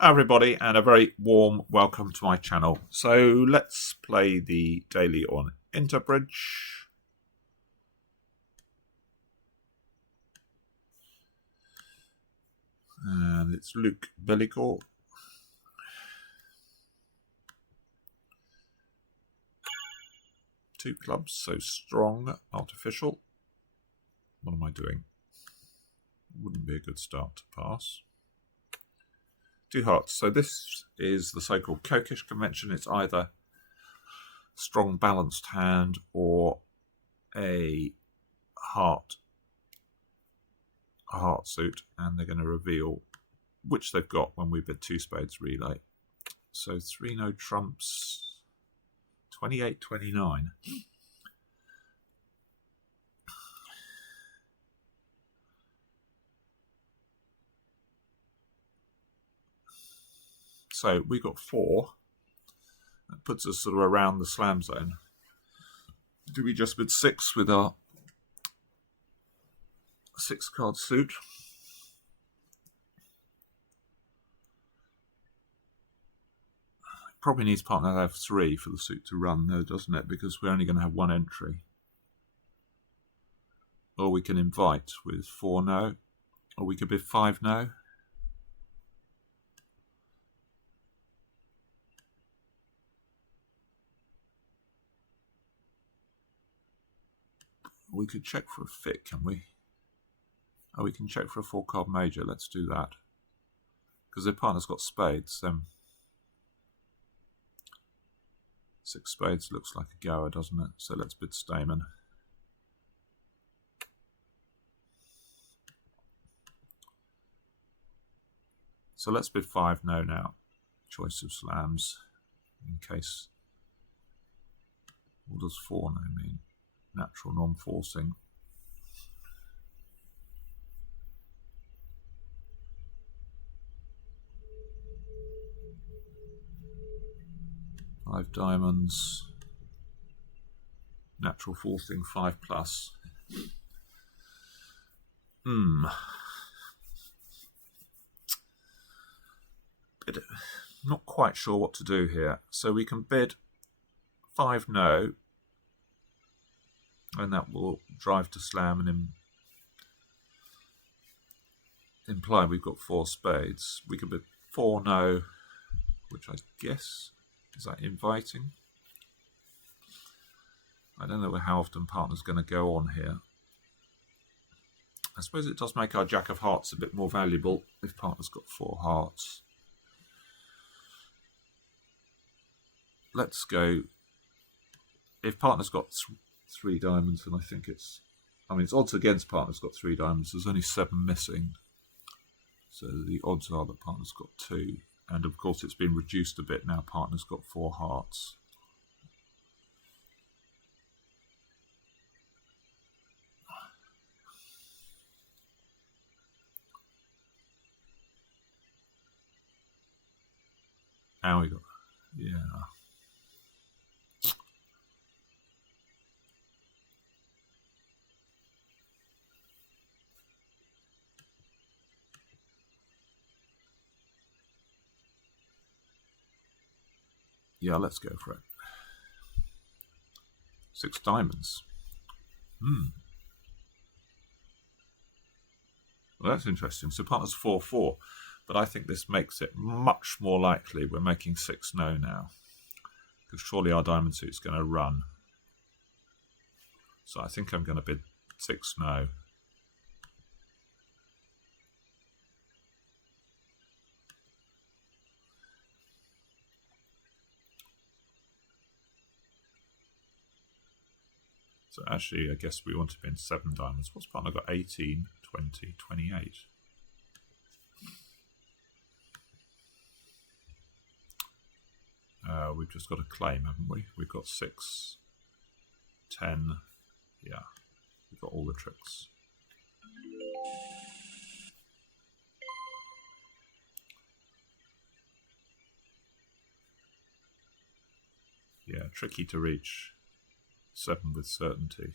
Hi everybody, and a very warm welcome to my channel. So let's play the daily on Interbridge. And it's Luke Bellicourt. Two clubs, so strong, artificial. What am I doing? Wouldn't be a good start to pass. Two hearts. So this is the so-called Kokesh convention. It's either strong balanced hand or a heart suit, and they're going to reveal which they've got when we bid two spades relay. So 3 no trumps, 28-29. So we got 4. That puts us sort of around the slam zone. Do we just bid 6 with our 6 card suit? Probably needs partner to have 3 for the suit to run, though, doesn't it? Because we're only going to have 1 entry. Or we can invite with 4 no. Or we could bid 5 no. We could check for a fit, can we? Oh, we can check for a 4 card major. Let's do that. Because their partner's got spades, then 6 spades looks like a goer, doesn't it? So let's bid Stayman. So let's bid 5 no now. Choice of slams in case. What does 4 no mean? Natural non-forcing. Five diamonds. Natural forcing 5 plus. Not quite sure what to do here. So we can bid 5 no, and that will drive to slam and imply we've got 4 spades. We could bid 4 no, which I guess, is that inviting? I don't know how often partner's going to go on here. I suppose it does make our jack of hearts a bit more valuable if partner's got 4 hearts. Let's go. If partner's got 3 diamonds, and I think it's odds against partner's got 3 diamonds. There's only 7 missing. So the odds are that partner's got 2. And of course it's been reduced a bit now. Partner's got 4 hearts. Now we got, yeah. Yeah, let's go for it. 6 diamonds. Well, that's interesting. So partner's 4-4. But I think this makes it much more likely we're making 6 no now. Because surely our diamond suit's going to run. So I think I'm going to bid 6 no. So actually, I guess we want to be in 7 diamonds. What's partner got? 18, 20, 28. We've just got a claim, haven't we? We've got 6, 10. Yeah, we've got all the tricks. Yeah, tricky to reach 7 with certainty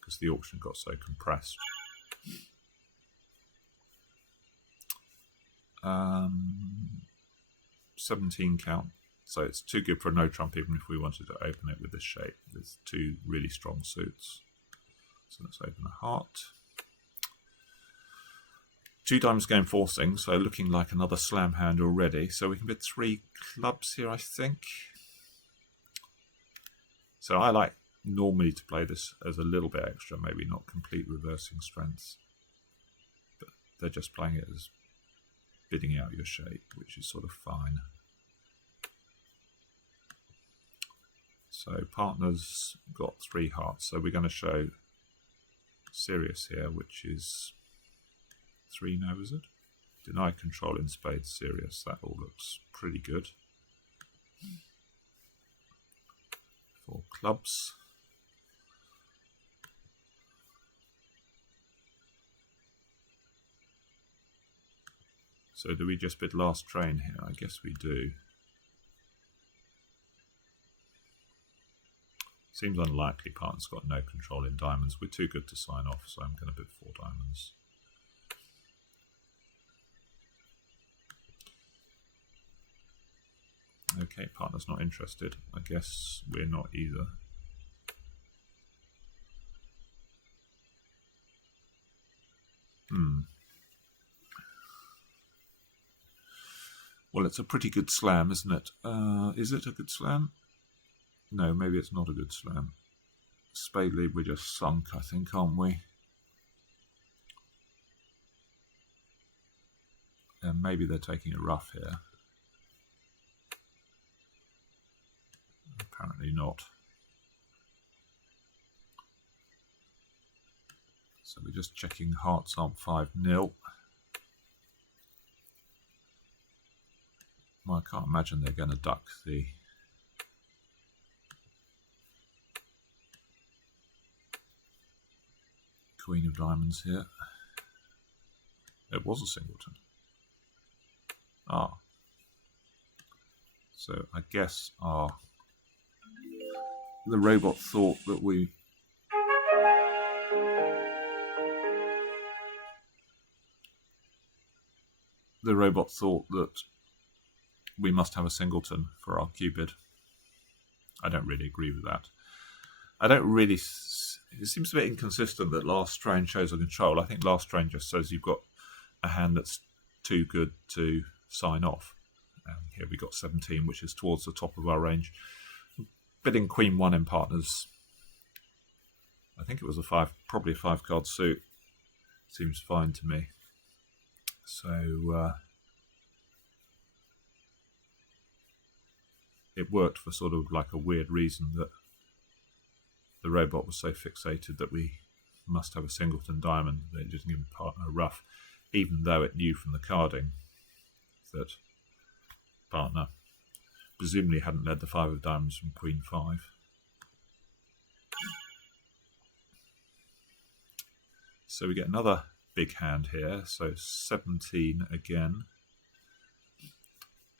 because the auction got so compressed. 17 count. So it's too good for a no trump even if we wanted to open it with this shape with two really strong suits. So let's open a heart. Two diamonds going forcing, so looking like another slam hand already. So we can bid 3 clubs here, I think. So I like normally to play this as a little bit extra, maybe not complete reversing strengths. But they're just playing it as bidding out your shape, which is sort of fine. So partners got 3 hearts, so we're going to show Sirius here, which is 3 now, is it? Deny control in spades, Sirius. That all looks pretty good. 4 clubs. So do we just bid last train here? I guess we do. Seems unlikely. Partner's got no control in diamonds. We're too good to sign off, so I'm going to bid 4 diamonds. Okay, partner's not interested. I guess we're not either. Well, it's a pretty good slam, isn't it? Is it a good slam? No, maybe it's not a good slam. Spade lead, we're just sunk, I think, aren't we? And maybe they're taking a rough here. Apparently not. So we're just checking hearts aren't 5-0. Well, I can't imagine they're going to duck the Queen of Diamonds here. It was a singleton. Ah. So I guess the robot thought that we... The robot thought that we must have a singleton for our Q-bid. I don't really agree with that. I don't really... It seems a bit inconsistent that last strain shows a control. I think last strain just says you've got a hand that's too good to sign off. And here we got 17, which is towards the top of our range. Bidding Queen 1 in partners. I think it was probably a 5-card suit. Seems fine to me. So it worked for sort of like a weird reason that the robot was so fixated that we must have a singleton diamond that it didn't give partner a rough, even though it knew from the carding that partner presumably hadn't led the 5 of diamonds from Queen 5. So we get another big hand here, so 17 again.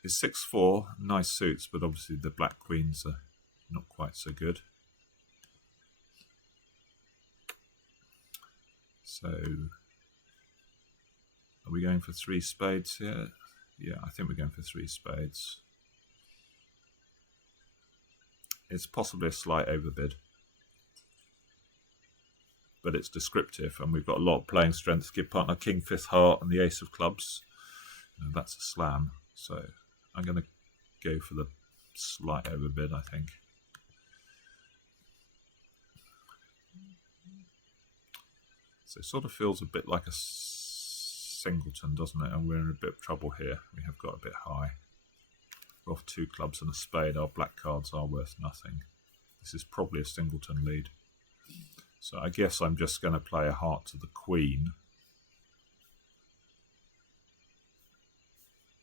It's 6-4, nice suits, but obviously the black queens are not quite so good. So, are we going for 3 spades here? Yeah, I think we're going for 3 spades. It's possibly a slight overbid, but it's descriptive, and we've got a lot of playing strength to give partner King 5th heart and the Ace of clubs. And that's a slam, so I'm going to go for the slight overbid, I think. So it sort of feels a bit like a singleton, doesn't it? And we're in a bit of trouble here. We have got a bit high. We're off 2 clubs and a spade. Our black cards are worth nothing. This is probably a singleton lead. So I guess I'm just going to play a heart to the Queen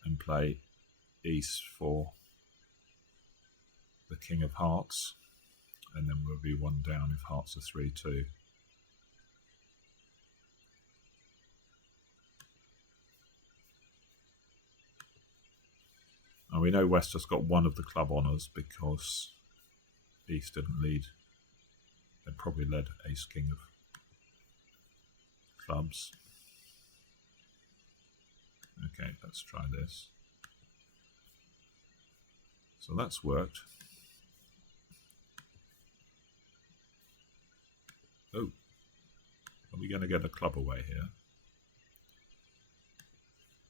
and play Ace for the King of Hearts, and then we'll be 1 down if hearts are 3-2. And we know West has got 1 of the club honours because East didn't lead. They probably led Ace King of clubs. Okay, let's try this. So that's worked. Oh, are we going to get a club away here?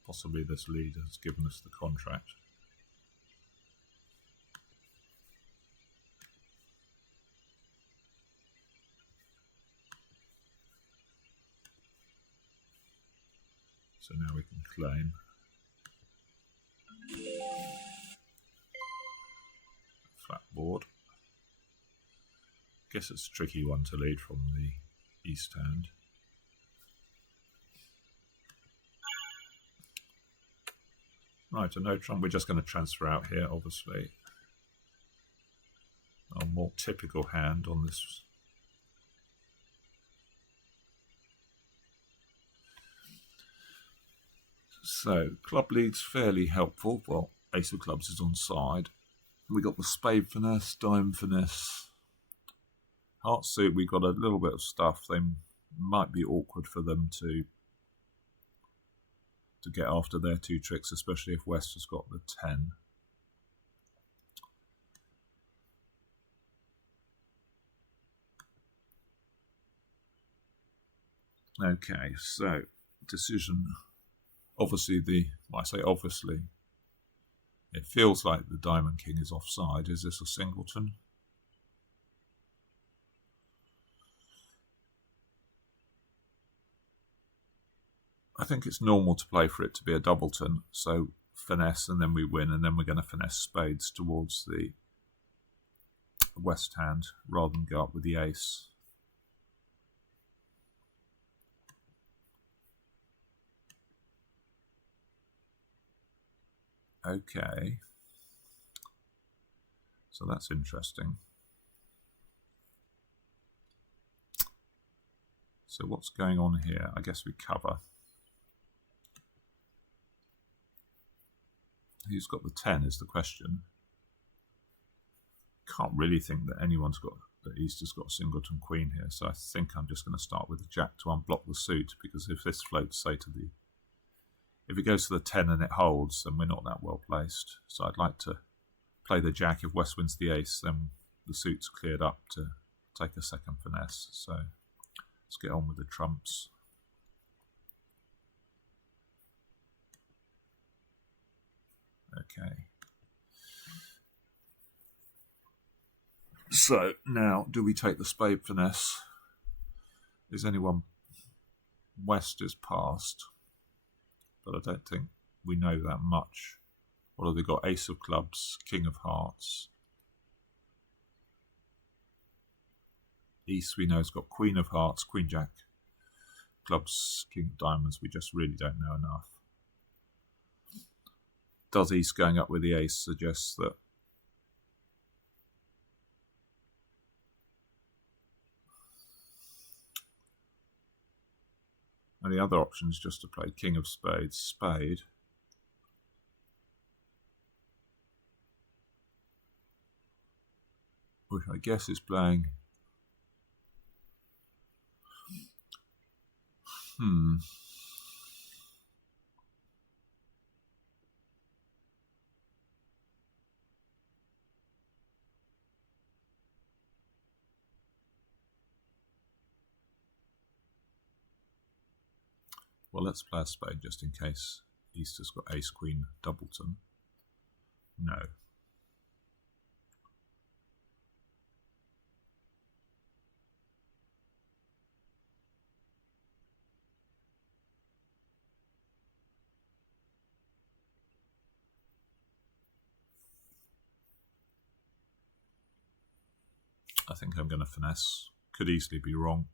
Possibly this lead has given us the contract. So now we can claim. Flat board. Guess it's a tricky one to lead from the east hand. Right, a no trump. We're just going to transfer out here, obviously. A more typical hand on this. So, club lead's fairly helpful. Well, ace of clubs is on side. We got the spade finesse, dime finesse. Heart suit, we got a little bit of stuff. They might be awkward for them to get after their two tricks, especially if West has got the 10. Okay, so decision. Obviously, I say obviously, it feels like the diamond king is offside. Is this a singleton? I think it's normal to play for it to be a doubleton, so finesse and then we win, and then we're going to finesse spades towards the west hand rather than go up with the ace. Okay, so that's interesting. So what's going on here? I guess we cover. Who's got the 10 is the question. Can't really think that that East has got a singleton queen here, so I think I'm just going to start with the jack to unblock the suit, because if this floats, say, if it goes to the 10 and it holds, then we're not that well placed. So I'd like to play the jack. If West wins the ace, then the suit's cleared up to take a second finesse. So let's get on with the trumps. Okay. So now, do we take the spade finesse? Is anyone... West is passed, but I don't think we know that much. What have they got? Ace of clubs, king of hearts. East we know has got queen of hearts, queen jack, clubs, king of diamonds. We just really don't know enough. Does East going up with the ace suggest that and the other option is just to play king of spades, spade. Which I guess is playing... Well, let's play a spade just in case East has got ace, queen, doubleton. No. I think I'm going to finesse. Could easily be wrong.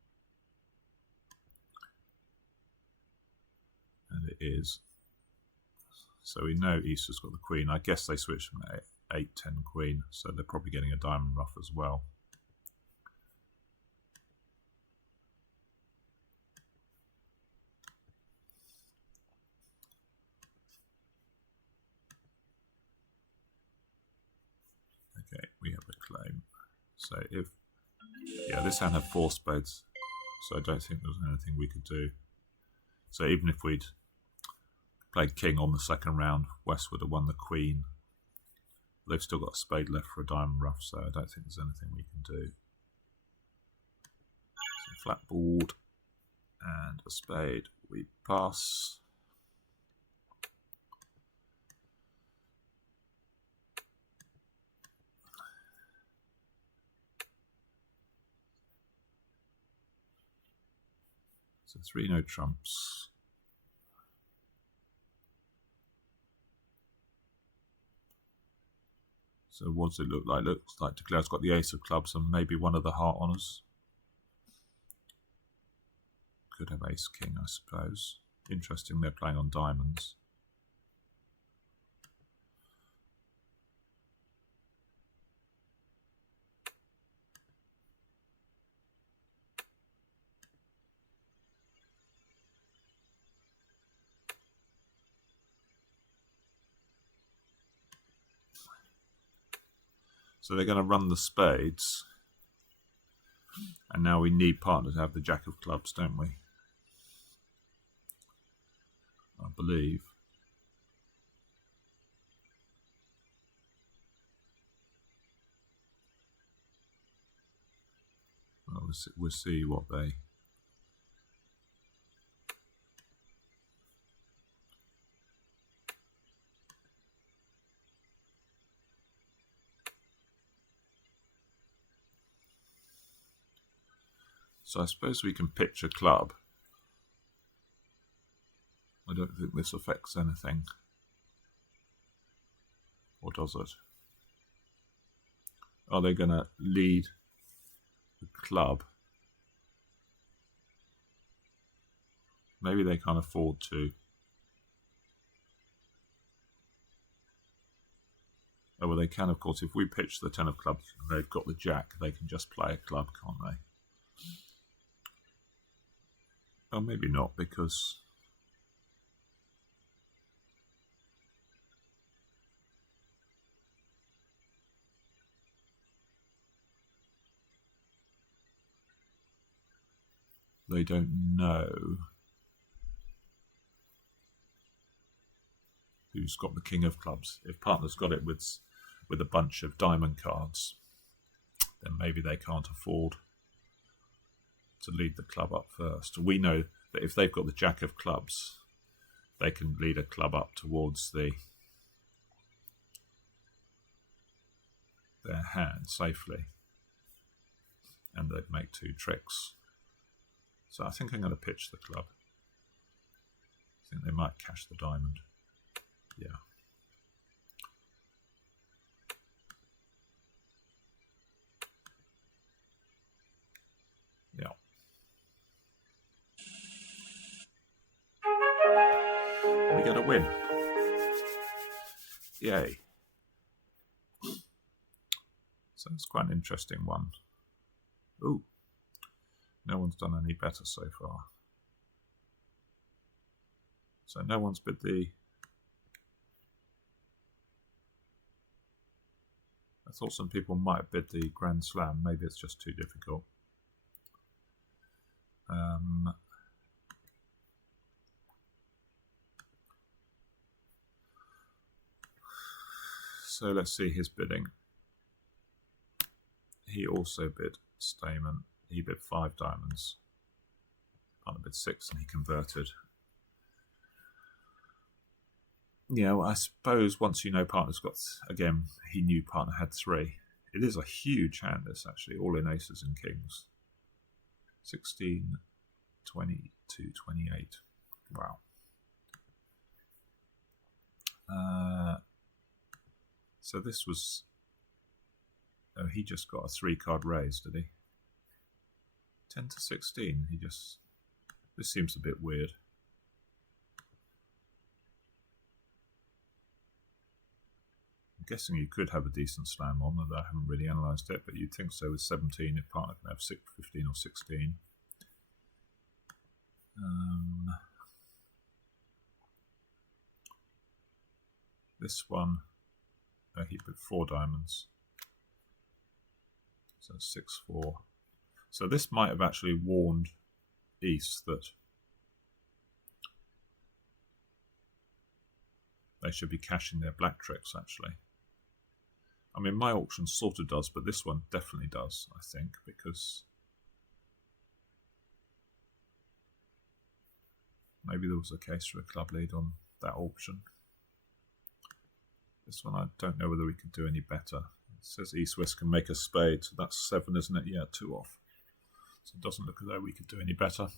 And it is. So we know East has got the queen. I guess they switched from 8-10 queen, so they're probably getting a diamond ruff as well. Okay, we have a claim. So if... Yeah, this hand had 4 spades, so I don't think there was anything we could do. So even if we'd played king on the second round, West would have won the queen. They've still got a spade left for a diamond ruff, so I don't think there's anything we can do. So flat board and a spade. We pass. So 3 no trumps. So what does it look like? Looks like Declare's got the ace of clubs and maybe one of the heart honours. Could have ace king, I suppose. Interesting, they're playing on diamonds. So they're going to run the spades. And now we need partner to have the jack of clubs, don't we? I believe. Well, we'll see what they... So I suppose we can pitch a club. I don't think this affects anything. Or does it? Are they going to lead the club? Maybe they can't afford to. Oh, well, they can, of course. If we pitch the 10 of clubs and they've got the jack, they can just play a club, can't they? Oh, maybe not, because... they don't know who's got the king of clubs. If partner's got it with a bunch of diamond cards, then maybe they can't afford to lead the club up first. We know that if they've got the jack of clubs, they can lead a club up towards their hand safely, and they'd make 2 tricks. So I think I'm going to pitch the club. I think they might cash the diamond. Yeah. Yeah. We get a win. Yay. So it's quite an interesting one. Ooh. No one's done any better so far. So no one's bid the... I thought some people might bid the Grand Slam. Maybe it's just too difficult. So let's see his bidding. He also bid Stayman. He bid 5 diamonds. Partner bid 6 and he converted. Yeah, well, I suppose once you know partner's got... Again, he knew partner had 3. It is a huge hand, this, actually. All in aces and kings. 16, 22, 28. Wow. So this was... Oh, he just got a 3-card raise, did he? 10 to 16. He just... This seems a bit weird. I'm guessing you could have a decent slam on, although I haven't really analysed it, but you'd think so with 17 if partner can have 15 or 16. This one, he put 4 diamonds. So 6-4. So this might have actually warned East that they should be cashing their black tricks, actually. I mean, my auction sort of does, but this one definitely does, I think, because maybe there was a case for a club lead on that auction. This one, I don't know whether we could do any better. It says East-West can make a spade, so that's 7, isn't it? Yeah, 2 off. So it doesn't look as though we could do any better.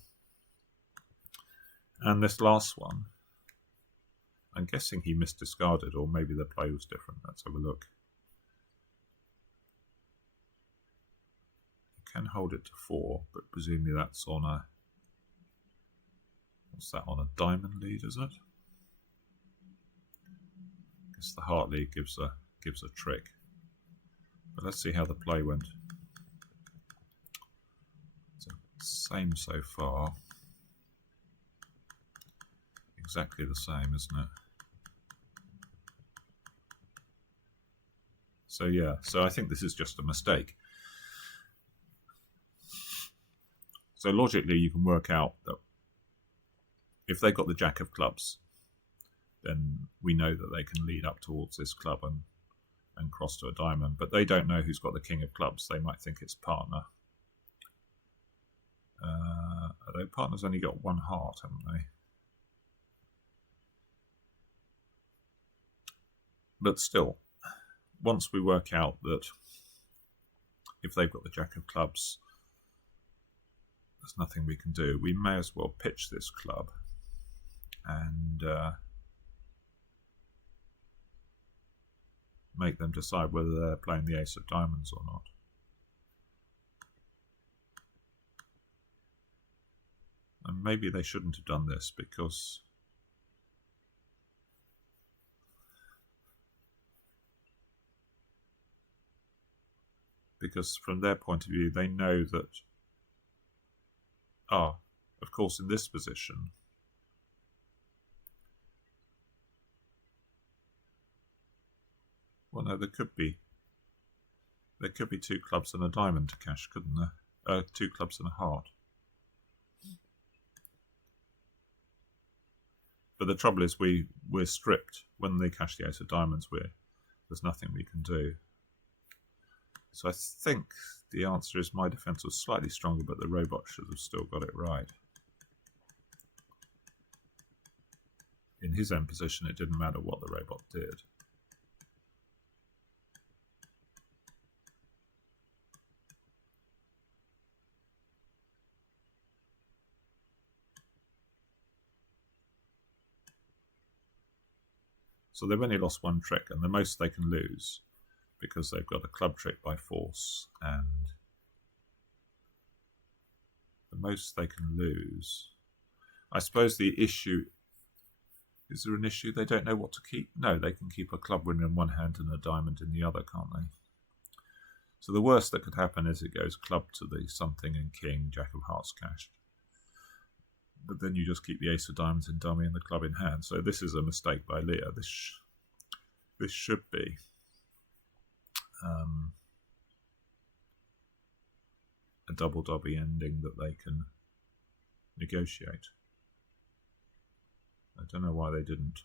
And this last one, I'm guessing he misdiscarded, or maybe the play was different. Let's have a look. You can hold it to 4, but presumably that's on a... What's that, on a diamond lead, is it? I guess the heart lead gives a trick. But let's see how the play went. So, same so far. Exactly the same, isn't it? So yeah, so I think this is just a mistake. So logically you can work out that if they got the Jack of clubs, then we know that they can lead up towards this club and cross to a diamond. But they don't know who's got the King of clubs. They might think it's partner. Although partner's only got 1 heart, haven't they? But still, once we work out that if they've got the Jack of clubs, there's nothing we can do, we may as well pitch this club and make them decide whether they're playing the ace of diamonds or not. And maybe they shouldn't have done this because from their point of view, they know that, of course, in this position, well, no, there could be 2 clubs and a diamond to cash, couldn't there? 2 clubs and a heart. But the trouble is we're stripped. When they cash the ace of diamonds, there's nothing we can do. So I think the answer is my defense was slightly stronger, but the robot should have still got it right. In his end position, it didn't matter what the robot did. So they've only lost 1 trick, and the most they can lose, because they've got a club trick by force, and the most they can lose. I suppose the issue, is there an issue? They don't know what to keep? No, they can keep a club winner in one hand and a diamond in the other, can't they? So the worst that could happen is it goes club to the something and king, Jack of hearts cashed. But then you just keep the ace of diamonds in dummy and the club in hand. So this is a mistake by Leah. This should be a double dobby ending that they can negotiate. I don't know why they didn't.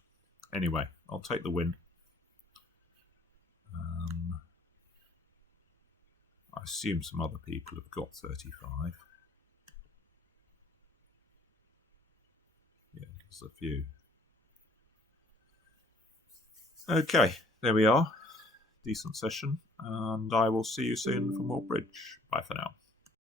Anyway, I'll take the win. I assume some other people have got 35. Yeah, there's a few. Okay, there we are. Decent session, and I will see you soon for more bridge. Bye for now.